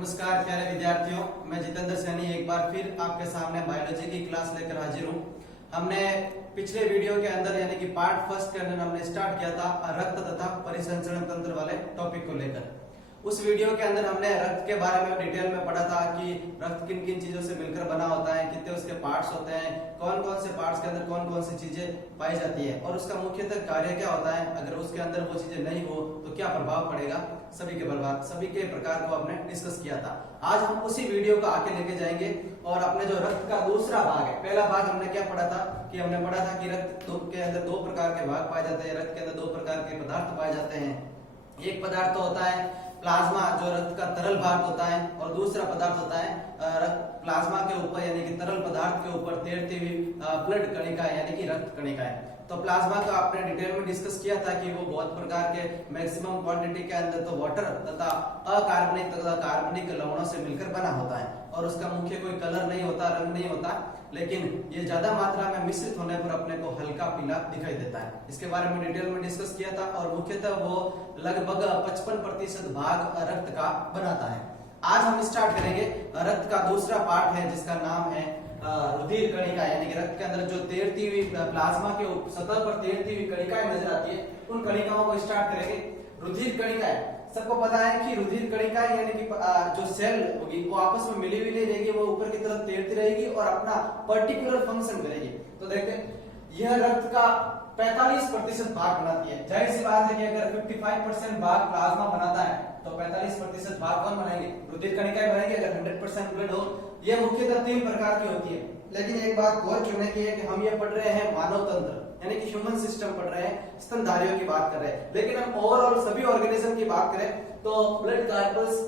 नमस्कार प्यारे विद्यार्थियों, मैं जितेंद्र सैनी एक बार फिर आपके सामने बायोलॉजी की क्लास लेकर हाजिर हूँ। हमने पिछले वीडियो के अंदर यानी कि पार्ट फर्स्ट के अंदर हमने स्टार्ट किया था रक्त तथा परिसंचरण तंत्र वाले टॉपिक को लेकर। उस वीडियो के अंदर हमने रक्त के बारे में डिटेल में पढ़ा था कि रक्त किन किन चीजों से मिलकर बना होता है, कितने उसके पार्ट्स होते हैं, कौन कौन से पार्ट्स के अंदर कौन कौन सी चीजें पाई जाती है और उसका मुख्यतः कार्य क्या होता है। अगर उसके अंदर वो चीजें नहीं हो तो क्या प्रभाव पड़ेगा सभी के प्रकार को हमने डिस्कस किया था। आज हम उसी वीडियो को आगे लेके जाएंगे और अपने जो रक्त का दूसरा भाग है, पहला भाग हमने क्या पढ़ा था कि हमने पढ़ा था कि रक्त के अंदर दो प्रकार के भाग पाए जाते हैं। रक्त के अंदर दो प्रकार के पदार्थ पाए जाते हैं। एक पदार्थ होता है प्लाज्मा, जो रक्त का तरल भाग होता है, और दूसरा पदार्थ होता है प्लाज्मा के ऊपर यानी कि तरल पदार्थ के ऊपर तैरती हुई ब्लड कणिका यानी कि रक्त कणिकाएं। तो प्लाज्मा का आपने डिटेल में डिस्कस किया था कि वो बहुत प्रकार के मैक्सिमम क्वांटिटी के अंदर तो वाटर तथा अकार्बनिक तथा कार्बनिक लवणों से मिलकर बना होता है और उसका मुख्य कोई कलर नहीं होता, रंग नहीं होता, लेकिन ये ज्यादा मात्रा में मिश्रित होने पर अपने को हल्का पीला दिखाई देता है। इसके बारे में डिटेल में डिस्कस किया था और मुख्यतः वो लगभग 55% भाग रक्त का बनाता है। आज हम स्टार्ट करेंगे रक्त का दूसरा पार्ट है जिसका नाम है रुधिर कणिका, यानी कि रक्त के अंदर जो तैरती हुई प्लाज्मा के सतह पर तैरती हुई कणिकाएं नजर आती है, उन कणिकाओं को स्टार्ट करेंगे। रुधिर कणिकाएं, सबको पता है कि रुधिर कणिका यानी कि जो सेल होगी वो आपस में मिली हुई नहीं रहेगी, वो ऊपर की तरफ तैरती रहेगी और अपना पर्टिकुलर फंक्शन करेगी। तो देखते हैं यह रक्त का 45% भाग बनाती है। जाहिर सी बात है कि अगर 55% भाग प्लाज्मा बनाता है तो 45% भाग कौन बनाएंगे? रुधिर कणिकाएं बनाएंगे। अगर 100% ब्लड हो, यह मुख्यतः 3 प्रकार की होती है। लेकिन एक बात गौर करने की है कि हम ये पढ़ रहे हैं मानव तंत्र यानी कि ह्यूमन सिस्टम पढ़ रहे हैं, स्तनधारियों की बात कर रहे हैं। लेकिन हम ओवरऑल सभी ऑर्गेनिज्म की बात करें तो ब्लड कार्पल्स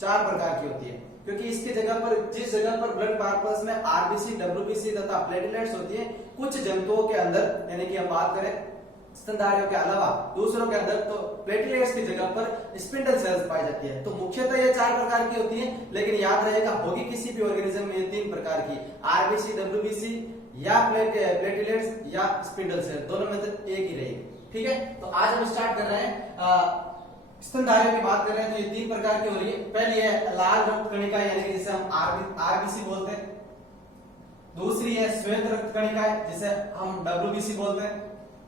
4 प्रकार की होती है, क्योंकि इसकी जगह पर जिस जगह पर ब्लड कार्पल्स में आरबीसी, डब्ल्यूबीसी तथा प्लेटलेट्स होती है, कुछ जंतुओं के अंदर यानी कि हम बात करें स्तनधारियों के अलावा दूसरों के अंदर तो प्लेटलेट्स की जगह पर स्पिंडल सेल्स पाई जाती है। तो मुख्यतः ये 4 प्रकार की होती है, लेकिन याद रहेगा होगी किसी भी ऑर्गेनिज्म में 3 प्रकार की, आरबीसी, डब्ल्यूबीसी या प्लेटलेट्स या स्पिंडल सेल, दोनों में से एक ही रहेगी। ठीक है, तो आज हम स्टार्ट कर रहे हैं स्तनधारियों की बात कर रहे हैं। तो ये 3 प्रकार की हो रही है। पहली है लाल रक्त कणिका यानी कि जिसे हम आरबीसी बोलते हैं। दूसरी है श्वेत रक्त कणिका जिसे हम डब्ल्यूबीसी बोलते हैं,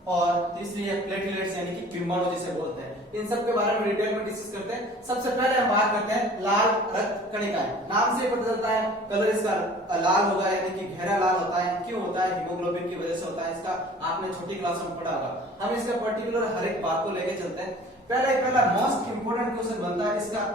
और तीसरी है प्लेटलेट्स यानी कि पिंबाणु जिसे बोलते हैं। इन सब के बारे में डिटेल में डिस्कस करते हैं। सबसे पहले हम बात करते हैं लाल रक्त कणिका। नाम से पता चलता है कलर इसका लाल होगा यानी कि गहरा लाल होता है। क्यों होता है? हीमोग्लोबिन की वजह से होता है। इसका आपने छोटी क्लास में पढ़ा होगा। हम इसका पर्टिकुलर हर एक बात को लेके चलते हैं। पहला मोस्ट इंपोर्टेंट क्वेश्चन बनता है इसका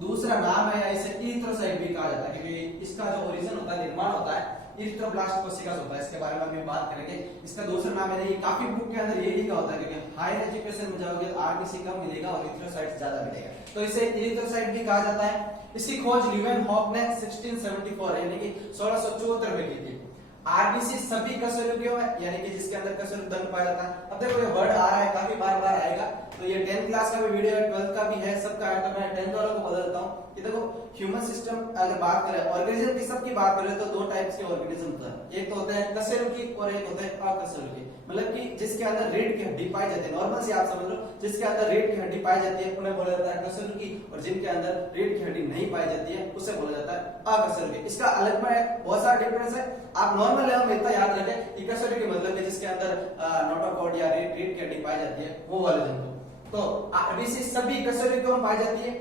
दूसरा नाम है, या इसे इरिथ्रोसाइट भी कहा जाता है, क्योंकि इसका जो ओरिजिन होता है, निर्माण होता है, इरिथ्रोब्लास्ट कोशिका होता है। इसके बारे में हम बात करेंगे। इसका दूसरा नाम है, ये काफी बुक के अंदर ये लिखा होता है, क्योंकि हायर एजुकेशन में जाओगे तो आरबीसी कम मिलेगा और इरिथ्रोसाइट ज्यादा मिलेगा, तो इसे इरिथ्रोसाइट भी कहा जाता है। इसकी खोज ल्यूवेनहॉक ने 1674 यानी कि 1674 में की थी। आरबीसी सभी कशेरुकियों में यानी कि जिसके अंदर कशेरुक दंड पाया जाता है। अब देखो ये वर्ड आ रहा है, काफी बार आएगा, तो ये 10th क्लास का भी वीडियो है, 12th का भी है, सबका है, तो मैं 10th वालों को बदलता हूँ कि देखो ह्यूमन सिस्टम अगर बात करें ऑर्गेनिज्म की, सबकी बात करें तो 2 टाइप्स के ऑर्गेनिज्म होते हैं। एक तो होता है कशेरुकी और एक होता है अकशेरुकी, मतलब कि जिसके अंदर रीढ़ की हड्डी पाई जाती है। नॉर्मल से आप समझ लो, जिसके अंदर रीढ़ की हड्डी पाई जाती है उन्हें बोला जाता है कशेरुकी, और जिनके अंदर रीढ़ की हड्डी नहीं पाई जाती है उसे बोला जाता है अकशेरुकी। इसका अलग में बहुत सारा डिफरेंस है। आप नॉर्मल लेवल में इतना याद रखें कि कशेरुकी मतलब कि जिसके अंदर नोटोकॉर्ड या रीढ़ की हड्डी पाई जाती है, वो वाले जंतु। तो आरबीसी सभी कशेरुकियों में पाई जाती है,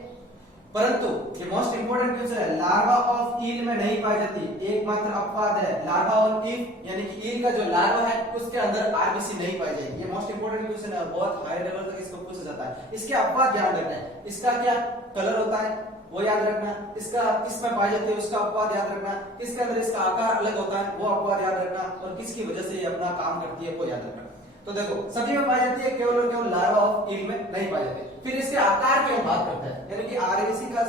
परंतु ये मोस्ट इंपोर्टेंट क्वेश्चन है, लार्वा ऑफ ईल में नहीं पाई जाती। एकमात्र अपवाद है लार्वा ऑफ ईल, यानी कि ईल का जो लार्वा है उसके अंदर आरबीसी नहीं पाई जाएगी। ये मोस्ट इंपोर्टेंट क्वेश्चन है, बहुत हाई लेवल तक इसको पूछा जाता है। इसके अपवाद ध्यान रखना है। इसका क्या कलर होता है वो याद रखना, इसका किसमें पाई जाती है उसका अपवाद याद रखना, किसके अंदर इसका आकार अलग होता है वो अपवाद याद रखना, और किसकी वजह से ये अपना काम करती है वो याद रखना। तो देखो सभी में पाई जाती है, केवल और केवल लार्वा ऑफ ईल में नहीं पाई जाती। फिर इसके आकार की हम बात करते हैं, यानी कि आरबीसी का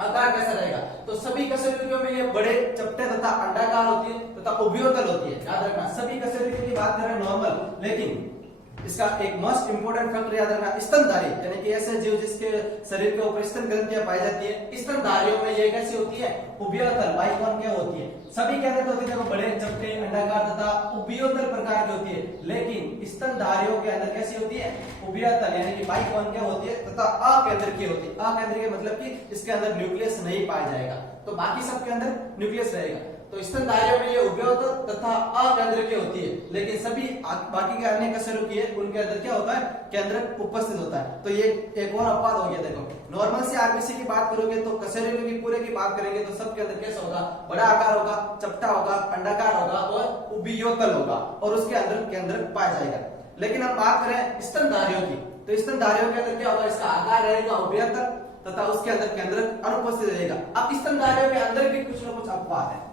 आकार कैसा रहेगा। तो सभी कशेरुकियों में ये बड़े चपटे तथा अंडाकार होती है तथा उभयोतल होती है, याद रखना। सभी कशेरुकियों की बात करें नॉर्मल, लेकिन इसका एक मोस्ट इंपोर्टेंट फैक्टर याद रखना, स्तनधारी यानी कि ऐसे जीव जिसके शरीर के ऊपर स्तन ग्रंथियां पाई जाती है। स्तनधारियों में ये कैसी होती है, उभयतल बाइकॉन्केव होती है। सभी के अंदर तो होती है देखो बड़े चपटे अंडाकार तथा उभयतल प्रकार की होती है, लेकिन स्तनधारियों के अंदर कैसी होती है, उभयतल यानी कि बाइकॉन्केव होती है तथा अकेंद्र की होती है। अकेंद्र के मतलब कि इसके अंदर न्यूक्लियस नहीं पाया जाएगा, तो बाकी सबके अंदर न्यूक्लियस रहेगा। तो स्तनधारियों में ये उभयतल तथा अकेंद्र की होती है, लेकिन सभी बाकी के अन्य कशेरुकी है उनके अंदर क्या होता है, केंद्रक उपस्थित होता है। तो ये एक और अपवाद हो गया। देखो नॉर्मल से आरबीसी की बात करोगे तो कशेरुकी की पूरे की बात करेंगे तो सबके अंदर कैसा होगा, बड़ा आकार होगा, चपटा होगा, अंडाकार होगा और उभयतल होगा और उसके अंदर केंद्रक पाया जाएगा। लेकिन हम बात करें स्तनधारियों की, तो स्तनधारियों के अंदर क्या होगा, इसका आकार रहेगा उभयतल तथा उसके अंदर केंद्रक अनुपस्थित रहेगा। अब स्तनधारियों के अंदर भी कुछ ना कुछ अपवाद है।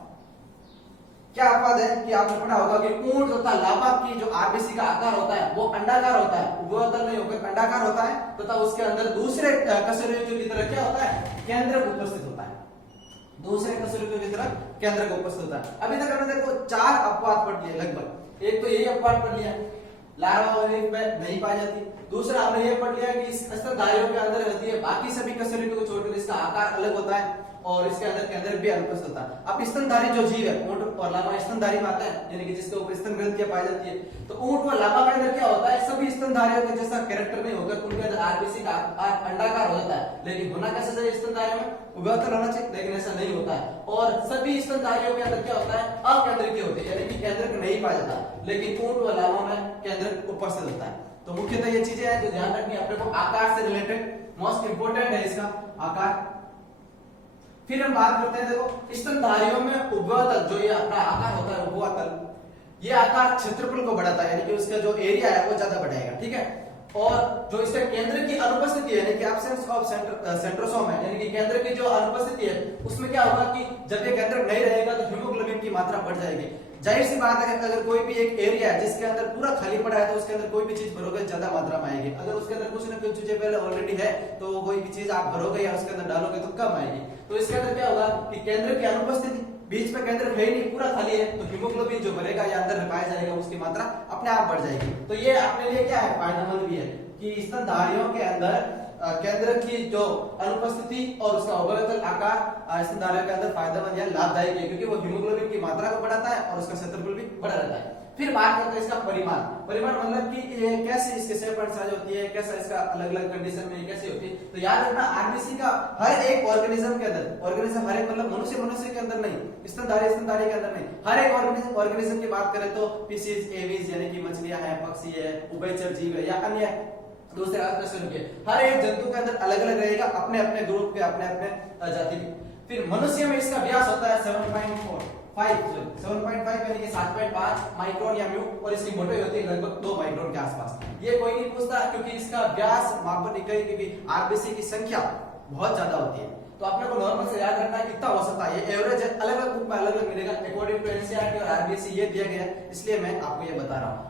क्या अपवाद है कि आपने पढ़ा होगा कि ऊंट तथा लामा की जो आरबीसी का आकार होता है वो अंडाकार होता है, उभयतल नहीं होकर अंडाकार होता है तथा उसके अंदर दूसरे कशेरुकियों की तरह क्या होता है, केंद्रक उपस्थित होता है। दूसरे कशेरुकियों की तरह केंद्रक उपस्थित होता है। अभी तक हमने देखो 4 अपवाद पढ़ लिए लगभग। एक तो यही अपवाद पढ़ लिया, लार्वा में नहीं पाई जाती। दूसरा हमने ये पढ़ लिया कि स्तनधारियों के अंदर रहती है, बाकी सभी कशेरुकियों को छोड़कर इसका आकार अलग होता है और इसके अंदर केंद्रक भी अनुपस्थित होता है। अब स्तनधारी जो जीव है, ऊंट और लामा स्तनधारी में आता है, यानी कि जिसके ऊपर स्तन ग्रंथियां पाई जाती है। तो ऊंट और लामा के अंदर क्या होता है, सभी स्तनधारियों के जैसा कैरेक्टर नहीं होकर उनके अंदर आरबीसी का अंडाकार हो जाता है, लेकिन होना कैसा चाहिए स्तनधारियों में, उभयतल होना चाहिए, लेकिन ऐसा नहीं होता है। और सभी स्तनधारियों के अंदर क्या होता है, अकेंद्रकीय होते हैं, यानी कि केंद्रक नहीं पाया जाता, लेकिन ऊंट और लामा में केंद्रक उपस्थित होता है। तो मुख्यतः ये चीजें हैं जो ध्यान रखनी है अपने को, आकार से रिलेटेड मोस्ट इंपोर्टेंट है इसका आकार। फिर हम बात करते हैं देखो स्तनधारियों में उभयतल जो ये अपना आकार होता है उभयतल, ये आकार क्षेत्रफल को बढ़ाता है, यानी कि उसका जो एरिया है वो ज्यादा बढ़ेगा, ठीक है। और जो इसके केंद्र की अनुपस्थिति है, यानी कि एब्सेंस ऑफ सेंट्रोसोम है, यानी कि केंद्र की जो अनुपस्थिति है उसमें क्या होगा कि जब ये केंद्र नहीं रहेगा तो हीमोग्लोबिन की मात्रा बढ़ जाएगी। जाहिर सी बात है अगर कोई भी एक एरिया है जिसके अंदर पूरा खाली पड़ा है तो उसके अंदर कोई भी चीज भरोगे ज्यादा मात्रा में आएगी। अगर उसके अंदर कुछ ना कुछ चीजें पहले ऑलरेडी है तो कोई भी चीज आप भरोगे या उसके अंदर डालोगे तो कम आएगी। तो इसके अंदर क्या होगा कि केंद्र की अनुपस्थिति, बीच में केंद्र है नहीं, पूरा खाली है, तो हीमोग्लोबिन जो भरेगा या अंदर पाया जाएगा उसकी मात्रा अपने आप बढ़ जाएगी। तो ये अपने लिए क्या है, फायदेमंद भी है कि स्तनधारियों के अंदर केंद्र की जो अनुपस्थिति और उसका उभयतल आकार स्तनधारियों के अंदर फायदेमंद या लाभदायक है, क्योंकि वो हीमोग्लोबिन की मात्रा को बढ़ाता है और उसका क्षेत्रफल भी बढ़ा रहता है। फिर बात करते हैं इसका परिमाण। परिमाण मतलब कि ये कैसी इसके शेप एंड साइज होती है, कैसा इसका अलग-अलग कंडीशन में कैसी होती है। तो याद रखना आरबीसी का हर एक ऑर्गेनिज्म के अंदर, ऑर्गेनिज्म हर एक मतलब मनुष्य के अंदर नहीं, स्तनधारी के अंदर नहीं, हर एक ऑर्गेनिज्म की बात करें तो पीसीज, एवीज यानी कि मछलियां हैं, पक्षी है, उभयचर जीव है या अन्य दूसरे कशेरुकी, हर एक जंतु के अंदर अलग-अलग रहेगा, अपने अपने ग्रुप के अपने अपने जाति के। फिर मनुष्य में इसका व्यास होता है 7.5 यानी कि 7.5 माइक्रोन या म्यू, और इसकी मोटाई होती है लगभग 2 माइक्रोन के आसपास। ये कोई नहीं पूछता क्योंकि इसका व्यास मापन इकाई क्योंकि आरबीसी की संख्या बहुत ज्यादा होती है, तो अपने को नॉर्मल से याद रखना है कितना हो सकता है। ये एवरेज है, अलग-अलग बुक में अलग-अलग मिलेगा अकॉर्डिंग टू एनसीईआरटी और आरबीसी ये दिया गया है, इसलिए मैं आपको ये बता रहा हूं।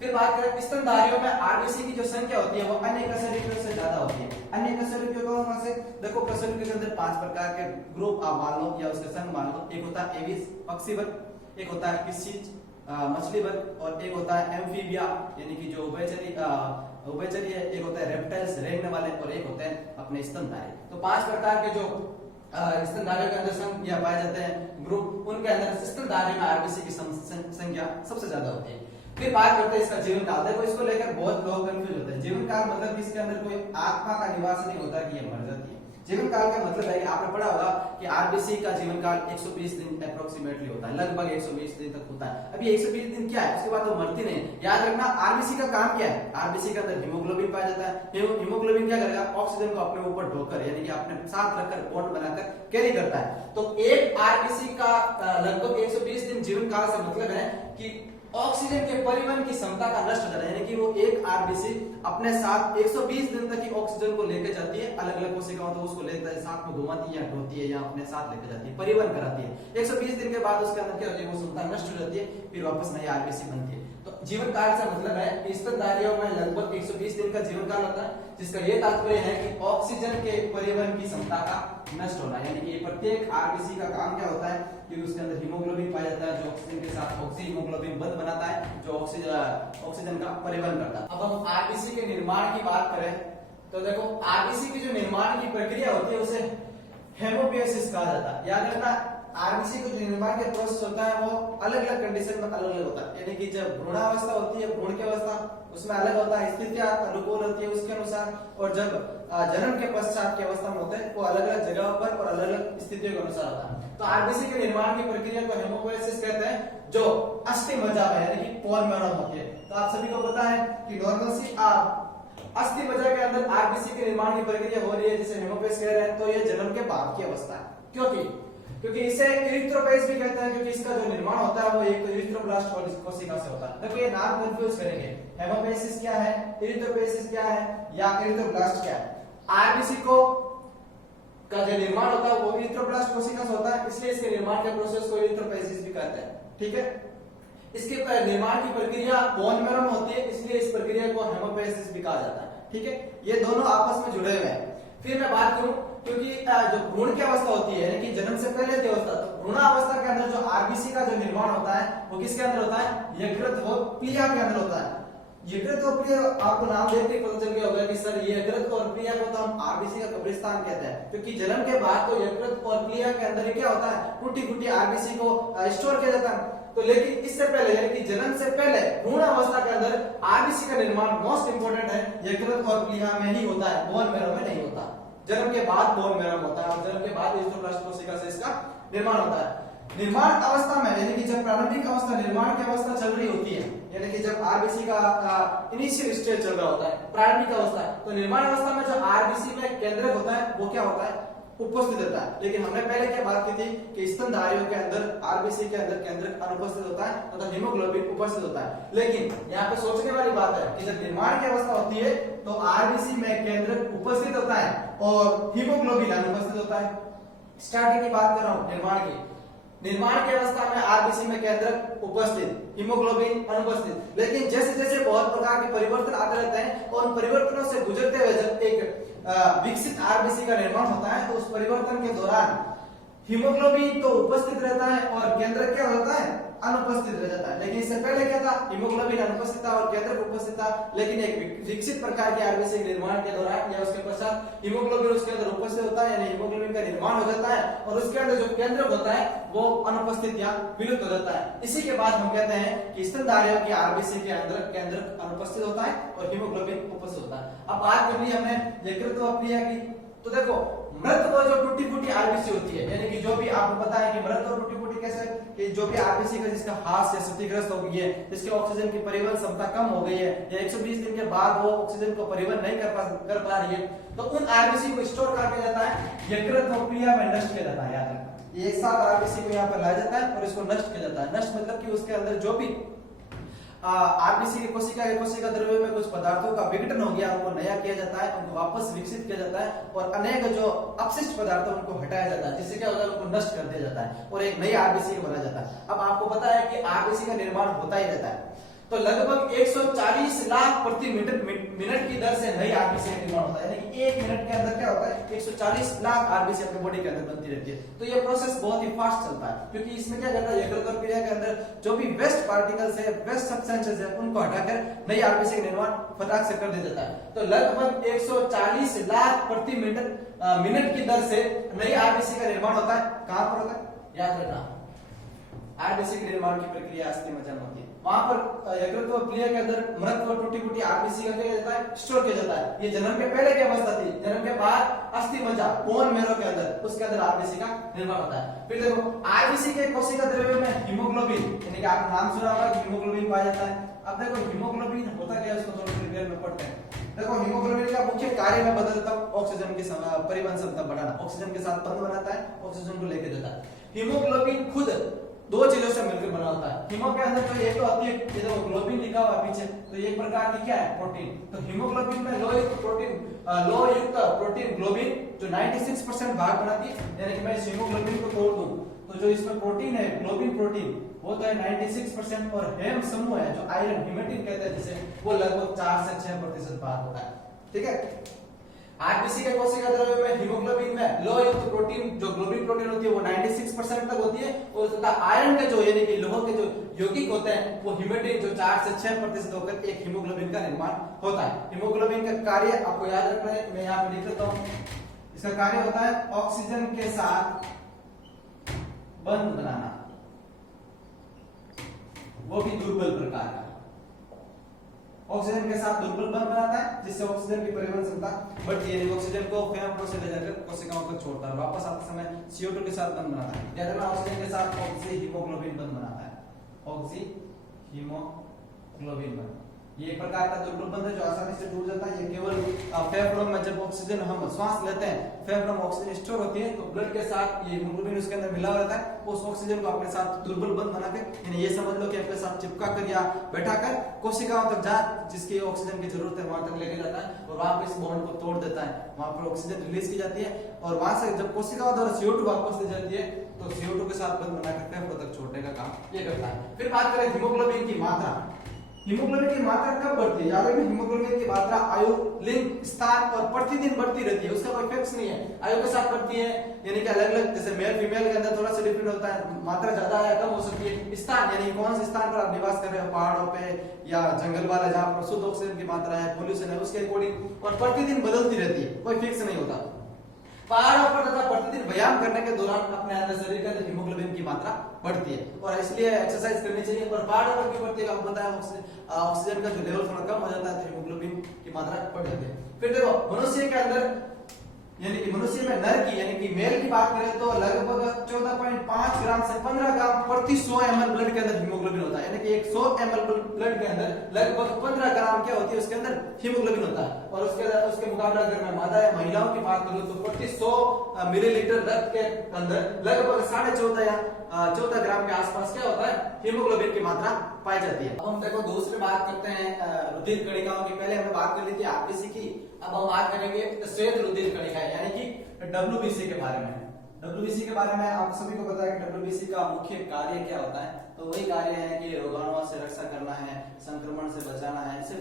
फिर बात करें स्तनधारियों में आरबीसी की जो संख्या होती है वो अन्य कशेरुकियों से ज्यादा होती है। अन्य कशेरुकियों को से देखो कशेरुकी के अंदर 5 प्रकार के ग्रुप आप मान लो या उसके संघ मान लो। एक होता है एविस पक्षी वर्ग, एक होता है पिस्सीज मछली वर्ग, और एक होता है एम्फीबिया यानी कि जो उभयचरी है, एक होता है रेप्टाइल्स रेंगने वाले, और एक होते हैं अपने स्तनधारी। तो 5 प्रकार के जो स्तनधारियों के अंदर संघ या पाए जाते हैं ग्रुप, उनके अंदर स्तनधारी में आरबीसी की संख्या सबसे ज्यादा होती है। फिर बात करते हैं इसका जीवन काल। देखो इसको लेकर बहुत लोग कंफ्यूज होते हैं। जीवन काल मतलब इसके अंदर कोई आत्मा का निवास नहीं होता कि ये मर जाती है। जीवन काल का मतलब है कि आपने पढ़ा होगा कि आरबीसी का जीवन काल 120 दिन अप्रोक्सीमेटली होता है, लगभग 120 दिन तक होता है। अभी 120 दिन क्या है, उसके बाद वो मरती नहीं। याद रखना आरबीसी का काम क्या है, आरबीसी के अंदर हीमोग्लोबिन पाया जाता है। हीमोग्लोबिन क्या करेगा, ऑक्सीजन को अपने ऊपर ढोकर यानी कि अपने साथ रखकर बॉन्ड बनाकर कैरी करता है। तो एक आरबीसी का लगभग 120 दिन जीवन काल से मतलब है कि ऑक्सीजन के परिवहन की क्षमता का नष्ट हो जाना, यानी कि वो एक आरबीसी अपने साथ 120 दिन तक की ऑक्सीजन को लेकर जाती है, अलग अलग कोशिकाओं तो उसको लेकर साथ में घुमाती है या ढोती है या अपने साथ लेकर जाती है, परिवहन कराती है। 120 दिन के बाद उसके अंदर क्या होती है, वो क्षमता नष्ट हो जाती है, फिर वापस नई आरबीसी बनती है। तो जीवन काल से मतलब है कि स्तनधारियों में लगभग 120 दिन का जीवन काल होता है, जिसका ये तात्पर्य है कि ऑक्सीजन के परिवहन की क्षमता का नष्ट होना, यानी कि प्रत्येक आरबीसी का काम क्या होता है कि उसके अंदर हीमोग्लोबिन पाया जाता है जो ऑक्सीजन के साथ ऑक्सी हीमोग्लोबिन बंध बनाता है जो ऑक्सीजन का परिवहन करता है। अब हम आरबीसी के निर्माण की बात करें तो देखो आरबीसी की जो निर्माण की प्रक्रिया होती है उसे हेमोपोएसिस कहा जाता है। याद रखना आरबीसी का जो निर्माण का प्रोसेस होता है वो अलग अलग कंडीशन में अलग अलग होता है, यानी कि जब भ्रूणावस्था होती है भ्रूण की अवस्था उसमें अलग होता है, स्थितियां अनुकूल होती है उसके अनुसार, और जब जन्म के पश्चात की अवस्था में होते हैं वो अलग अलग जगह पर और अलग अलग स्थितियों के अनुसार होता है। तो आरबीसी के निर्माण की प्रक्रिया को हेमोपोएसिस कहते हैं जो अस्थि मज्जा में यानी कि बोन मैरो होती है। तो आप सभी को पता है कि नॉर्मल सी अस्थि मज्जा के अंदर आरबीसी के निर्माण की प्रक्रिया हो रही है जिसे हेमोपोएसिस कह रहे हैं, तो ये जन्म के बाद की अवस्था है। क्योंकि इसे इरिथ्रोपोएसिस भी कहते हैं क्योंकि इसका जो निर्माण होता है वो एक तो इरिथ्रोब्लास्ट कोशिका से होता है। देखो ये नाम कंफ्यूज करेंगे, हेमोपोएसिस क्या है, इरिथ्रोपोएसिस क्या है या इरिथ्रोब्लास्ट क्या है। आरबीसी को का जो निर्माण होता है वो इरिथ्रोब्लास्ट कोशिका से होता है, इसलिए इसके निर्माण के प्रोसेस को इरिथ्रोपोएसिस भी कहते हैं। ठीक है, इसके निर्माण की प्रक्रिया बोन मैरो में होती है, इसलिए इस प्रक्रिया को हेमोपोएसिस भी कहा जाता है। ठीक है, ये दोनों आपस में जुड़े हुए हैं। फिर मैं बात करूं क्योंकि जो भ्रूण की अवस्था होती है यानी कि जन्म से पहले की अवस्था, तो भ्रूणावस्था के अंदर जो आरबीसी का जो निर्माण होता है वो किसके अंदर होता है, यकृत व प्लीहा के अंदर होता है। यकृत और प्लीहा आपको नाम देख के पता चल गया होगा कि सर ये यकृत और प्लीहा को तो हम आरबीसी का कब्रिस्तान कहते हैं, क्योंकि जन्म के बाद तो यकृत और प्लीहा के अंदर क्या होता है, टूटी फूटी आरबीसी को स्टोर किया जाता है। तो लेकिन इससे पहले यानी कि जन्म से पहले भ्रूण अवस्था के अंदर आरबीसी का निर्माण मोस्ट इंपोर्टेंट है यकृत और प्लीहा में ही होता है, बोन मैरो में नहीं होता। जन्म के बाद बोन मैरो में होता है और जन्म के बाद इरिथ्रोब्लास्ट कोशिका से इसका निर्माण होता है। निर्माण अवस्था में यानी कि जब प्रारंभिक अवस्था निर्माण की अवस्था चल रही होती है, यानी कि जब आरबीसी का इनिशियल स्टेज चल रहा होता है, प्रारंभिक अवस्था, तो निर्माण अवस्था में जो आरबीसी में केंद्रक होता है वो क्या होता है, उपस्थित होता है। लेकिन हमने पहले क्या बात की थी कि स्तनधारियों के अंदर आरबीसी के अंदर केंद्रक अनुपस्थित होता है तथा हीमोग्लोबिन उपस्थित होता है। लेकिन यहाँ पे सोचने वाली बात है कि जब निर्माण की अवस्था होती है तो आरबीसी में केंद्रक उपस्थित होता है और हीमोग्लोबिन अनुपस्थित होता है। स्टार्टिंग की बात कर रहा हूँ निर्माण की। निर्माण की अवस्था में आरबीसी में केंद्रक उपस्थित, हीमोग्लोबिन अनुपस्थित। लेकिन जैसे जैसे बहुत प्रकार के परिवर्तन आते रहते हैं और उन परिवर्तनों से गुजरते हुए जब एक विकसित आरबीसी का निर्माण होता है तो उस परिवर्तन के दौरान हीमोग्लोबिन तो उपस्थित रहता है और केंद्रक क्या होता है, अनुपस्थित रह जाता है। लेकिन इससे पहले क्या था, हीमोग्लोबिन अनुपस्थित था और केंद्रक उपस्थित था। लेकिन एक विकसित प्रकार के आरबीसी के निर्माण के दौरान या उसके पश्चात हीमोग्लोबिन उसके अंदर उपस्थित होता है, यानी हीमोग्लोबिन का निर्माण हो जाता है और उसके अंदर जो केंद्रक होता है वो अनुपस्थित या विलुप्त हो जाता है। इसी के बाद हम कहते हैं कि स्तनधारियों की आरबीसी के अंदर केंद्रक अनुपस्थित होता है और हीमोग्लोबिन उपस्थित होता है। अब बात कर ली हमने यकृत व प्लीहा की, तो देखो मृत व जो टूटी फूटी आरबीसी होती है, यानी कि जो भी आपको पता है कि मृत और टूटी फूटी कैसे, कि जो भी आरबीसी का जिसका हाथ से क्षतिग्रस्त हो गई है, जिसके ऑक्सीजन की परिवहन क्षमता कम हो गई है या 120 दिन के बाद वो ऑक्सीजन को परिवहन नहीं कर पा रही है, तो उन आरबीसी को स्टोर कर दिया जाता है, यकृत व प्लीहा में नष्ट किया जाता है। याद रखना एक साथ आरबीसी को यहाँ पर लाया जाता है और इसको नष्ट किया जाता है। नष्ट मतलब कि उसके अंदर जो भी आरबीसी की कोशिका द्रव्य में कुछ पदार्थों का विघटन हो गया उनको नया किया जाता है, उनको वापस विकसित किया जाता है और अनेक जो अपशिष्ट पदार्थ है उनको हटाया जाता है, जिससे क्या होता है उनको नष्ट कर दिया जाता है और एक नई आरबीसी को बनाया जाता है। अब आपको पता है कि आरबीसी का निर्माण होता ही रहता है, तो लगभग 140 लाख प्रति मिनट की दर से नई आरबीसी का निर्माण होता है, यानी कि 1 मिनट के अंदर क्या होता है 140 लाख आरबीसी अपनी बॉडी के अंदर बनती रहती है। तो ये प्रोसेस बहुत ही फास्ट चलता है, क्योंकि इसमें क्या करता है यकृत और प्लीहा के अंदर जो भी वेस्ट पार्टिकल्स है, वेस्ट सब्सटेंसेस है, उनको हटाकर नई आरबीसी का निर्माण फटाक से कर दिया जाता है। तो लगभग 140 लाख प्रति मिनट की दर से नई आरबीसी का निर्माण होता है। कहां पर होता है, याद रखना आरबीसी के निर्माण की प्रक्रिया अस्थि मज्जा में होती है। वहां पर यकृत व प्लीहा के अंदर मृत व टूटी फूटी आरबीसी का किया जाता है, स्टोर किया जाता है। ये जन्म के पहले की अवस्था थी, जन्म के बाद अस्थि मज्जा बोन मैरो के अंदर उसके अंदर आरबीसी का निर्माण होता है। फिर देखो आरबीसी के कोशिका द्रव्य में हीमोग्लोबिन, यानी कि आपने नाम सुना होगा हीमोग्लोबिन पाया जाता है। अब देखो हीमोग्लोबिन होता क्या है उसको थोड़ा डिटेल में पढ़ते हैं। देखो हीमोग्लोबिन का मुख्य कार्य में बदलता है ऑक्सीजन की परिवहन क्षमता बढ़ाना, ऑक्सीजन के साथ बंध बनाता है, ऑक्सीजन को लेकर देता है। हीमोग्लोबिन खुद दो चीजों से मिलकर बना होता है। हीमो के अंदर जो एक तो आती है, ये देखो ग्लोबिन लिखा हुआ है पीछे, तो ये एक प्रकार की क्या है, प्रोटीन। तो हीमोग्लोबिन में लो युक्त प्रोटीन ग्लोबिन जो 96% भाग बनाती है, यानी कि मैं इस हीमोग्लोबिन को तोड़ दूं तो जो इसमें प्रोटीन है ग्लोबिन प्रोटीन वो तो है 96% और हेम समूह है जो आयरन हेमेटिन कहते हैं जिसे, वो लगभग 4 से 6% भाग होता है। ठीक है, आरबीसी के कोशिका द्रव्य में हीमोग्लोबिन में लो युक्त प्रोटीन जो ग्लोबिन प्रोटीन होती है वो 96% तक होती है, और तथा आयरन के जो यानी कि लोह के जो यौगिक होते हैं वो हीमेटिन जो 4 से 6% होकर एक हीमोग्लोबिन का निर्माण होता है। हीमोग्लोबिन का कार्य आपको याद रखना है, मैं यहाँ पे लिख देता हूँ। इसका कार्य होता है ऑक्सीजन के साथ बंध बनाना, वो भी दुर्बल प्रकार का। ऑक्सीजन के साथ दुर्बल बंध बनाता है जिससे ऑक्सीजन की परिवहन क्षमता बढ़ती है, ऑक्सीजन को फेफड़ों से ले जाकर कोशिकाओं तक छोड़ता है, वापस आते समय CO2 के साथ बंध बनाता है। याद रखना ऑक्सीजन के साथ ऑक्सी हीमोग्लोबिन बंध बनाता है, ऑक्सी हीमोग्लोबिन बंध। ये एक प्रकार का दुर्बल बंध है जो आसानी से टूट जाता है। ये केवल फेफड़ों में जब ऑक्सीजन हम श्वास लेते हैं, फेफड़ों में ऑक्सीजन स्टोर होती है तो ब्लड के साथ ये हीमोग्लोबिन उसके अंदर मिला रहता है, उस ऑक्सीजन को अपने साथ दुर्बल बंध बना के, यानी ये समझ लो कि अपने साथ चिपका कर या बैठा कर कोशिकाओं तक जा जिसकी ऑक्सीजन की जरूरत है वहां तक लेके जाता है और वहां पे इस बॉन्ड को तोड़ देता है, वहां पर ऑक्सीजन रिलीज की जाती है और वहां से जब कोशिकाओं द्वारा CO2 वापस ले जाती है तो CO2 के साथ बंध बनाकर फेफड़ों तक छोड़ने का काम ये करता है। फिर बात करें हीमोग्लोबिन की मात्रा। हीमोग्लोबिन की मात्रा कब बढ़ती है? याद रखना हीमोग्लोबिन की मात्रा आयु, लिंग, स्थान और प्रतिदिन बढ़ती रहती है, उसका कोई फिक्स नहीं है। आयु के साथ बढ़ती है, यानी कि अलग अलग, जैसे मेल फीमेल के अंदर थोड़ा सा डिफरेंट होता है, मात्रा ज्यादा या कम हो सकती है। स्थान यानी कौन से स्थान पर आप निवास कर रहे हो, पहाड़ों पे या जंगल वाला जहाँ पर शुद्ध ऑक्सीजन की मात्रा है, पोल्यूशन है, उसके अकॉर्डिंग और प्रतिदिन बदलती रहती है, कोई फिक्स नहीं होता। पहाड़ों पर तथा प्रतिदिन व्यायाम करने के दौरान अपने अंदर शरीर के अंदर हीमोग्लोबिन की मात्रा बढ़ती है और इसलिए एक्सरसाइज करनी चाहिए। और पहाड़ों पर क्यों बढ़ती है? आपको पता है ऑक्सीजन का जो लेवल थोड़ा कम हो जाता है तो हीमोग्लोबिन की मात्रा बढ़ जाती है। फिर देखो मनुष्य के अंदर यानी कि मनुष्य में नर की यानी कि मेल की बात करें तो लगभग 14.5 ग्राम से 15 ग्राम प्रति 100 ml ब्लड के अंदर हीमोग्लोबिन होता है, यानी कि 100 ml ब्लड के अंदर लगभग 15 ग्राम क्या होती है उसके अंदर हीमोग्लोबिन होता है। और उसके मुकाबले अगर मैं मादा या महिलाओं की बात करूं तो प्रति 100 मिलीलीटर रक्त के अंदर लगभग 14.5 या 14 ग्राम के आसपास क्या होता है हीमोग्लोबिन की मात्रा पाई जाती है। अब हम देखो दूसरी बात करते हैं रुधिर कणिकाओं की। पहले हमने बात कर ली थी आरबीसी की, अब हम बात करेंगे श्वेत रुधिर कणिका यानी कि WBC के बारे में। WBC के बारे में आप सभी को पता है कि WBC का मुख्य कार्य क्या होता है, तो वही कार्य है कि रोगाणुओं से रक्षा करना है, संक्रमण से बचाना है, इसे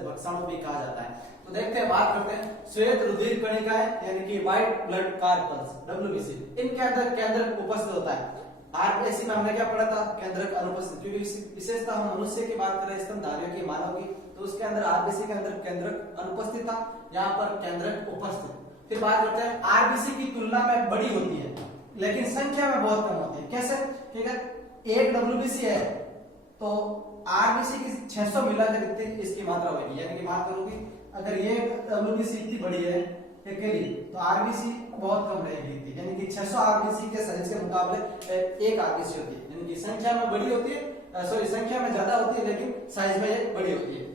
भक्षाणु भी कहा जाता है। तो देखते हैं, बात करते हैं श्वेत रुधिर कणिका यानी कि व्हाइट ब्लड कार्पल्स WBC, इनके अंदर केंद्रक उपस्थित होता है। आरबीसी में हमने क्या पढ़ा था? केंद्रक अनुपस्थित, क्योंकि विशेषता हम मनुष्य की बात कर रहे हैं स्तनधारियों की, मानव की, तो उसके अंदर आरबीसी के अंदर केंद्रक अनुपस्थित था, यहाँ पर केंद्रक उपस्थित। फिर बात करते हैं आरबीसी की तुलना में बड़ी होती है लेकिन संख्या में बहुत कम होती है। कैसे? ठीक है, एक WBC है तो आरबीसी की 600 मिलाकर इतनी इसकी मात्रा होगी, यानी कि बात करूंगी अगर ये WBC इतनी बड़ी है अकेली तो आरबीसी बहुत कम रहेगी, यानी कि 600 आरबीसी के साइज के मुकाबले एक आरबीसी होती है, यानी कि संख्या में बड़ी होती है, सॉरी संख्या में ज्यादा होती है लेकिन साइज में ये बड़ी होती है।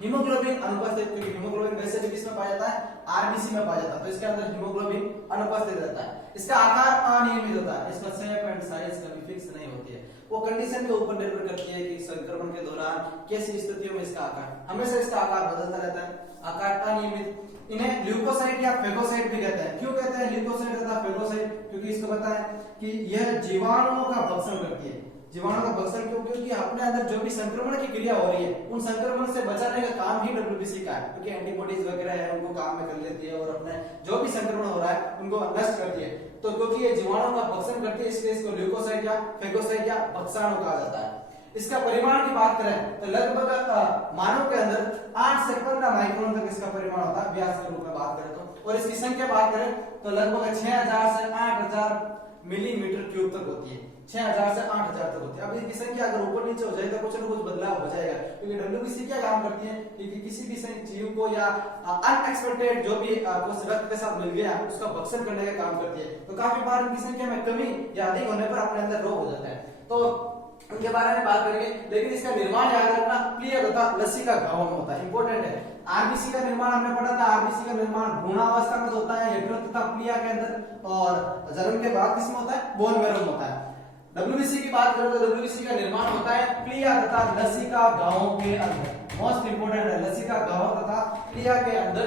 हीमोग्लोबिन अनुपस्थित, क्योंकि हीमोग्लोबिन वैसे भी किसमें पाया जाता है? आरबीसी में पाया जाता है, तो इसके अंदर हीमोग्लोबिन अनुपस्थित रहता है। इसका आकार अनियमित होता है, इसका शेप एंड साइज कभी फिक्स नहीं होती है, वो कंडीशन के ऊपर निर्भर करती है कि संक्रमण के दौरान कैसी स्थितियों में इसका आकार, हमेशा इसका आकार बदलता रहता है, आकार अनियमित। इन्हें ल्यूकोसाइट या फेगोसाइट भी कहते हैं। क्यों कहते हैं ल्यूकोसाइट तथा फेगोसाइट? क्योंकि इसको पता है कि यह जीवाणुओं का भक्षण करती है। जीवाणु का भक्षण क्यों? क्योंकि अपने अंदर जो भी संक्रमण की क्रिया हो रही है उन संक्रमण से बचाने का काम ही WBC का है, क्योंकि एंटीबॉडीज वगैरह है उनको काम में कर लेती है और अपने जो भी संक्रमण हो रहा है उनको नष्ट करती है। तो क्योंकि ये जीवाणु का भक्षण करती है इसलिए इसको ल्यूकोसाइट या फेगोसाइट या भक्षाणु कहा जाता है। इसका परिमाण की बात करें तो लगभग मानव के अंदर 8 से 15 माइक्रोन तक इसका परिमाण होता है व्यास के रूप में बात करें तो, और इसकी संख्या बात करें तो लगभग 6000 से 8000 मिलीमीटर क्यूब तक होती है, 6000 से 8000 तक होती है। अब इसकी संख्या अगर ऊपर नीचे हो जाए तो कुछ न कुछ बदलाव हो जाएगा, क्योंकि WBC क्या काम करती है कि किसी भी जीव को या अनएक्सपेक्टेड जो भी कुछ रक्त के साथ मिल गया उसका भक्षण करने का काम करती है। तो काफी बार इनकी संख्या में कमी या अधिक होने पर अपने अंदर रोग हो जाता है, तो उनके बारे में बात करेंगे। लेकिन इसका निर्माण याद रखना प्लिया तथा लसिका घावों में होता है, इंपॉर्टेंट है। आरबीसी का निर्माण हमने पढ़ा था, आरबीसी का निर्माण भ्रूणावस्था में होता है यकृत तथा प्लिया के अंदर, और जन्म के बाद किसमें होता है? बोन मैरो में होता है। WBC की बात करें तो WBC का निर्माण होता है प्लिया तथा लसिका घावों के अंदर, मोस्ट इंपोर्टेंट है, लसिका घाव तथा प्लिया के अंदर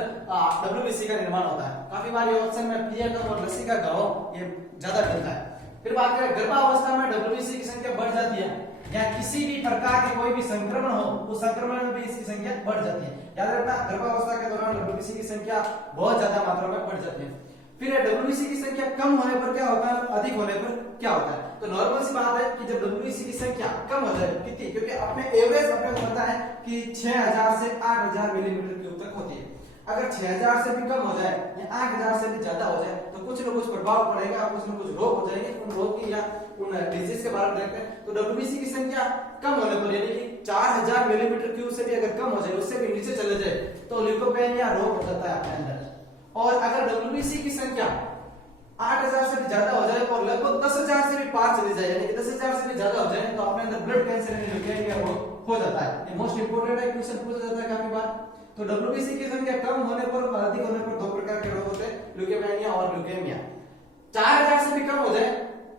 WBC का निर्माण होता है। काफी बार ये ऑप्शन में प्लिया और लसिका घाव ये ज्यादा मिलता है। फिर बात करें गर्भावस्था में WBC की संख्या बढ़ जाती है, या किसी भी प्रकार के कोई भी संक्रमण हो उस संक्रमण में भी इसकी संख्या बढ़ जाती है। याद रखना गर्भावस्था के दौरान WBC की संख्या बहुत ज्यादा मात्रा में बढ़ जाती है। फिर डब्ल्यूबीसी की संख्या कम होने पर क्या होता है, अधिक होने पर क्या होता है? तो नॉर्मल सी बात है कि जब डब्ल्यूबीसी की संख्या कम हो जाए, कितनी, क्योंकि अपने एवरेज अपने को पता है कि 6000 से 8000 मिलीमीटर क्यूब तक होती है। अगर 6000 से भी कम हो जाए या 8000 से भी ज्यादा हो जाए तो कुछ न कुछ प्रभाव पड़ेगा, कुछ न कुछ रोग हो जाएंगे। उन रोग की या उन डिजीज के बारे में देखते हैं। तो डब्ल्यूबीसी की संख्या कम होने पर यानी कि 4000 मिलीमीटर क्यूब से भी अगर कम हो जाए, उससे भी नीचे चले जाए तो ल्यूकोपेनिया रोग हो जाता है अपने अंदर। और अगर डब्ल्यूबीसी की संख्या 8000 से भी ज्यादा हो जाए और लगभग 10000 से भी पार चली जाए, यानी कि 10000 से भी ज्यादा हो जाए, तो अपने अंदर ब्लड कैंसर यानी ल्यूकेमिया रोग हो जाता है। ये मोस्ट इंपोर्टेंट है, क्वेश्चन पूछा जाता है काफी बार। तो डब्ल्यूबीसी की संख्या कम होने पर और अधिक होने पर दो प्रकार के रोग होते हैं, ल्यूकेमिया और ल्यूकेमिया। 4000 से भी कम हो जाए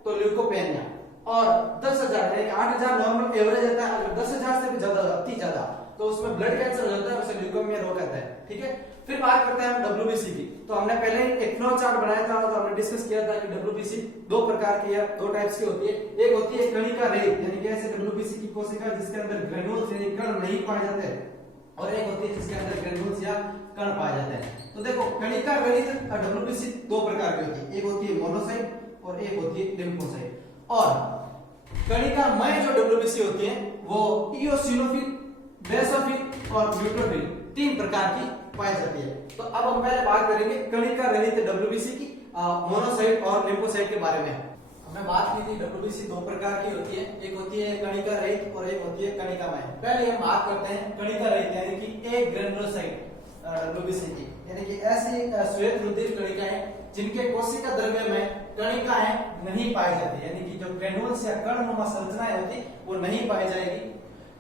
तो ल्यूकोपेनिया, और 10000 यानी 8000 नॉर्मल एवरेज रहता है, अगर 10000 से भी ज्यादा, अति ज्यादा, तो उसमें ब्लड कैंसर हो जाता है, उसे ल्यूकेमिया रोग कहते हैं। ठीक है, फिर बात करते हैं हम डब्ल्यूबीसी की। तो हमने पहले एक फ्लो चार्ट बनाया था, तो हमने डिस्कस किया था कि डब्ल्यूबीसी दो प्रकार की है, दो टाइप्स की होती है। एक होती है कणिका रहित, यानी कि ऐसे डब्ल्यूबीसी की कोशिका जिसके अंदर ग्रेन्यूल्स यानी कण नहीं पाए जाते, और एक होती है जिसके अंदर ग्रेन्यूल्स या कण पाए जाते हैं। तो देखो, कणिका रहित डब्ल्यूबीसी दो प्रकार की होती है, एक होती है मोनोसाइट और एक होती है लिम्फोसाइट। और कणिकामय जो डब्ल्यूबीसी होती है वो इओसिनोफिल, बेसोफिल और न्यूट्रोफिल तीन प्रकार की पाई जाती है। तो अब हम पहले बात करेंगे कणिका रहित डब्ल्यूबीसी की, मोनोसाइट और लिम्फोसाइट के बारे में। हमने बात की थी डब्ल्यूबीसी दो प्रकार की होती है, एक होती है कणिका रहित और एक होती है कणिकामय। पहले हम बात करते हैं कणिका रहित यानी कि एक ग्रेनुलोसाइट डब्ल्यूबीसी की, यानी कि ऐसी श्वेत रुधिर कणिकाएं जिनके कोशिका द्रव्य में कणिकाएं नहीं पाई जाती, यानी कि जो ग्रेनुल्स या कणनुमा संरचनाएं होती वो नहीं पाई जाएगी।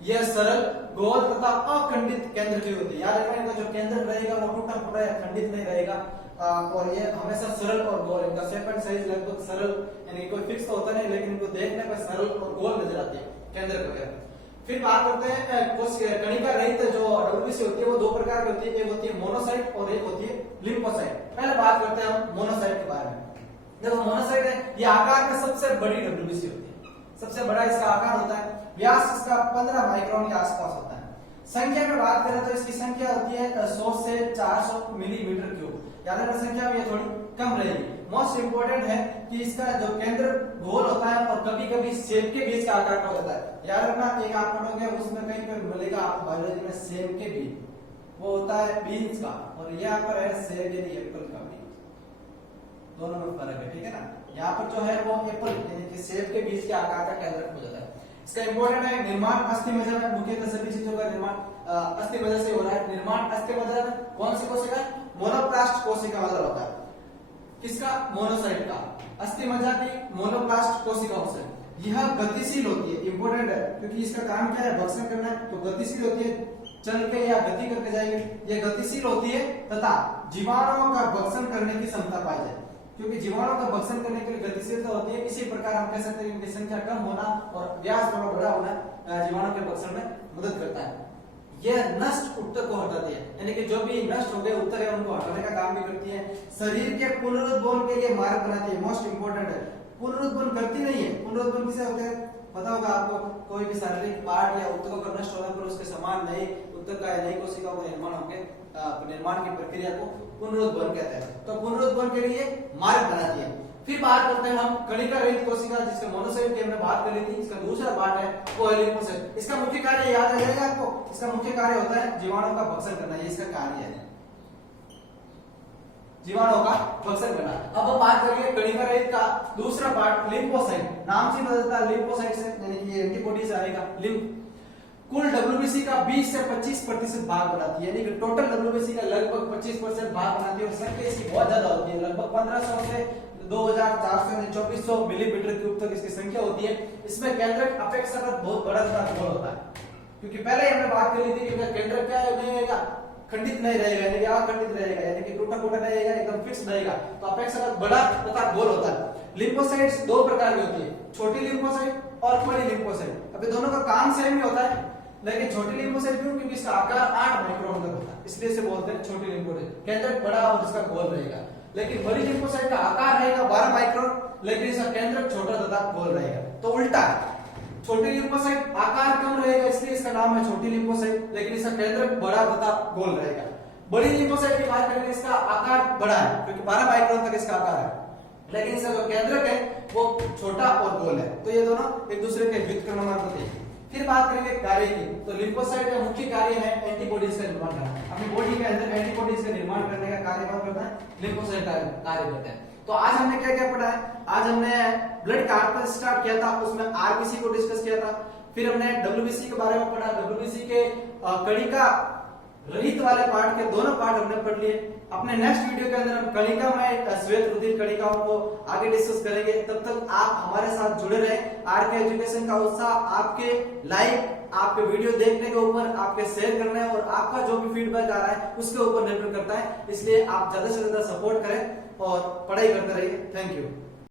यह सरल, गोल तथा अखंडित केंद्र की होती है। याद रखना, इनका जो केंद्र रहेगा वो टूटा फूटा या खंडित नहीं रहेगा, और ये हमेशा सरल और गोल, इनका शेप एंड साइज लगभग सरल, यानी कोई फिक्स तो होता नहीं, लेकिन इनको देखने पर सरल और गोल नजर आती है केंद्र वगैरह। फिर बात करते हैं कणिका रहित जो डब्ल्यूबीसी होती है वो दो प्रकार की होती है, एक होती है मोनोसाइट और एक होती है लिम्फोसाइट। पहले बात करते हैं हम मोनोसाइट के बारे में। देखो, मोनोसाइट है, ये आकार में सबसे बड़ी डब्ल्यूबीसी होती है, सबसे बड़ा इसका आकार होता है, व्यास इसका 15 माइक्रोन के आसपास होता है। संख्या में बात करें तो इसकी संख्या होती है 100 से 400 मिलीमीटर क्यूब। याद रखना, संख्या में ये थोड़ी कम रहेगी। मोस्ट इंपोर्टेंट है कि इसका जो केंद्र गोल होता है और कभी कभी सेब के बीज का आकार का होता है। याद रखना, एक आप पढ़ोगे उसमें कहीं पे मिलेगा आपको बायोलॉजी में सेब के बीज, वो होता है बीन्स का, और यहाँ पर है सेब यानी एप्पल का बीज, दोनों में फर्क है। ठीक है ना, यहाँ पर जो है वो एप्पल यानी कि सेब के बीज के आकार का केंद्र हो जाता है। इसका इंपोर्टेंट है निर्माण अस्थिमज्जा में, मुख्यतः सभी चीजों का निर्माण अस्थिमज्जा से हो रहा है। निर्माण अस्थिमज्जा में कौन सी कोशिका? मोनोप्लास्ट कोशिका मतलब होता है किसका? मोनोसाइट का। अस्थिमज्जा की मोनोप्लास्ट कोशिकाओं से यह गतिशील होती है, इंपोर्टेंट है क्योंकि इसका काम क्या है? भक्षण करना है। तो गतिशील होती है, चल के या गति करके जाएगी। यह गतिशील होती है तथा जीवाणुओं का भक्षण करने की क्षमता पाई जाए, क्योंकि जीवाणुओं का भक्षण करने के लिए गतिशीलता होती है। इसी प्रकार हम कह सकते हैं इनकी संख्या कम होना और व्यास थोड़ा बड़ा होना जीवाणु के भक्षण में मदद करता है। यह नष्ट उत्तर को हटाती है, यानी कि जो भी नष्ट हो गए उत्तर है उनको हटाने का काम भी करती है। शरीर के पुनरुत्थान के लिए मार्ग बनाती है, मोस्ट इंपोर्टेंट है। पुनरुत्थान करती नहीं है। पुनरुत्थान किसे होता है पता होगा आपको? कोई भी शारीरिक पार्ट या उत्तकों का नष्ट होने पर उसके समान नए उत्तक का या नई कोशिकाओं का निर्माण होकर निर्माण की प्रक्रिया को पुनरुत्थान कहते हैं। तो पुनरुत्थान के लिए मार्ग बनाती है। फिर बात करते हैं हम कणिका रहित कोशिका, जिसके मोनोसाइट की हमने बात कर ली थी। इसका दूसरा पार्ट है वो है लिम्फोसाइट। इसका मुख्य कार्य याद रहेगा आपको, इसका मुख्य कार्य होता है जीवाणु का भक्षण करना, ये इसका कार्य है, जीवाणु का भक्षण करना। अब हम बात करेंगे कणिका रहित का दूसरा पार्ट लिम्फोसाइट। नाम से बदलता है लिम्फोसाइट से, यानी कि एंटीबॉडी से आएगा। लिम्फ कुल डब्ल्यूबीसी का 20 से 25% भाग बनाती है, यानी कि टोटल डब्ल्यूबीसी का लगभग 25% भाग बनाती है। और संख्या इसकी बहुत ज्यादा होती है, लगभग 1500 से 2400 यानी 2400 मिलीमीटर क्यूब तक इसकी संख्या होती है। इसमें केंद्रक अपेक्षाकृत बहुत बड़ा गोल होता है, क्योंकि पहले हमने बात कर ली थी कि केंद्रक क्या नहीं रहेगा, खंडित नहीं रहेगा, यानी कि अखंडित रहेगा, यानी कि टूटा फूटा नहीं रहेगा, एकदम फिक्स रहेगा। तो अपेक्षाकृत बड़ा तथा गोल होता है। लिम्फोसाइट्स दो प्रकार की होती है, छोटी लिम्फोसाइट और बड़ी लिम्फोसाइट। अभी दोनों का काम सेम ही होता है, लेकिन छोटी लिम्फोसाइट क्यों? क्योंकि इसका आकार 8 माइक्रोन तक होता है, इसलिए इसे बोलते हैं छोटी लिम्फोसाइट। केंद्रक बड़ा और इसका गोल रहेगा। लेकिन बड़ी लिम्फोसाइट का आकार रहेगा 12 माइक्रोन, लेकिन इसका केंद्रक छोटा तथा गोल रहेगा। तो उल्टा है, छोटी लिम्फोसाइट आकार कम रहेगा इसलिए इसका नाम है छोटी लिम्फोसाइट, लेकिन इसका केंद्रक बड़ा तथा गोल रहेगा। बड़ी लिम्फोसाइट की बात करें इसका आकार बड़ा है क्योंकि 12 माइक्रोन तक इसका आकार है, लेकिन इसका जो केंद्रक है वो छोटा और गोल है। तो ये दोनों एक दूसरे के व्युत्क्रमानुपात होते हैं। फिर बात करेंगे कार्य की, तो लिम्फोसाइट का मुख्य कार्य है एंटीबॉडीज का निर्माण करना। अपनी बॉडी के अंदर एंटीबॉडीज का निर्माण करने का कार्य कौन करता है? लिम्फोसाइट का कार्य करता है। तो आज हमने क्या क्या पढ़ा है? आज हमने ब्लड कार्पस स्टार्ट किया था, उसमें आरबीसी को डिस्कस किया था। फिर हमने डब्ल्यूबीसी के बारे में पढ़ा, डब्ल्यूबीसी के कणिका रहित वाले पार्ट के दोनों पार्ट हमने पढ़ लिए। अपने नेक्स्ट वीडियो के अंदर हम कणिका में श्वेत रुधिर कणिकाओं को आगे डिस्कस करेंगे। तब तक आप हमारे साथ जुड़े रहें। आर के एजुकेशन का उत्साह आपके लाइक, आपके वीडियो देखने के ऊपर, आपके शेयर करने और आपका जो भी फीडबैक आ रहा है उसके ऊपर निर्भर करता है। इसलिए आप ज्यादा से ज्यादा सपोर्ट करें और पढ़ाई करते रहिए। Thank you.